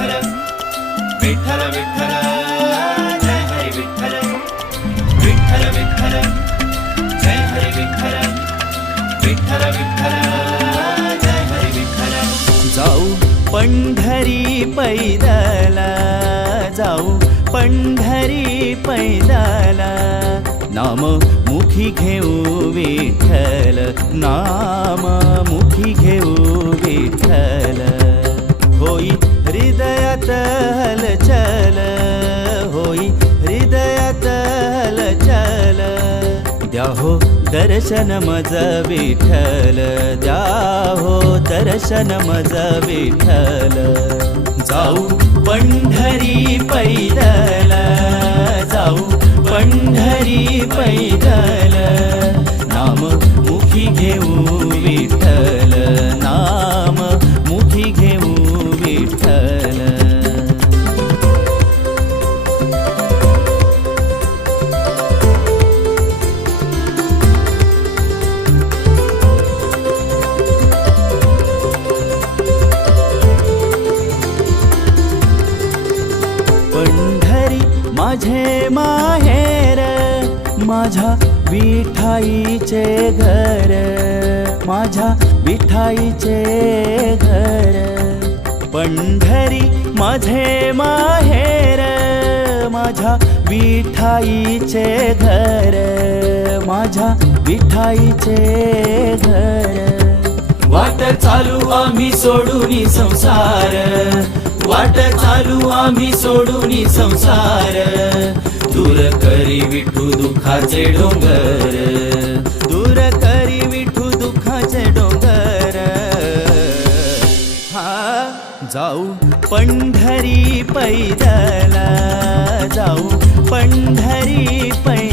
विठ्ठल विठ्ठल विठ्ठल जय हरी विठ्ठल विठ्ठल विठ्ठल जय हरी विठ्ठल विठ्ठल विठ्ठल जय हरी विठ्ठल। जाऊ पंढरी पैदला जाऊ पंढरी पैदला नाम मुखी घेऊ विठ्ठल नाम मुखी घेऊ विठ्ठल। होई हृदयात हलचल होई हृदयात हलचल द्या हो दर्शन मज विठ्ठल द्या हो दर्शन मज विठ्ठल। जाऊ पंढरी पैदल जाऊ पंढरी पैदल नाम मुखी घेऊ विठ्ठल नाम मुखी घेऊ विठ्ठल। पंढरी माझे माहेर माझ्या विठाईचे घर माझ्या विठाईचे घर। पंढरी माझे माहेर माझ्या विठाईचे घर माझ्या विठाईचे घर। वाट चालू आम्ही सोडून संसार वाट चालू आम्ही सोडून संसार दूर करी विठू दुःखाचे डोंगर दूर करी विठू दुःखाचे डोंगर। हा जाऊ पंढरी पैदला जाऊ पंढरी पैदला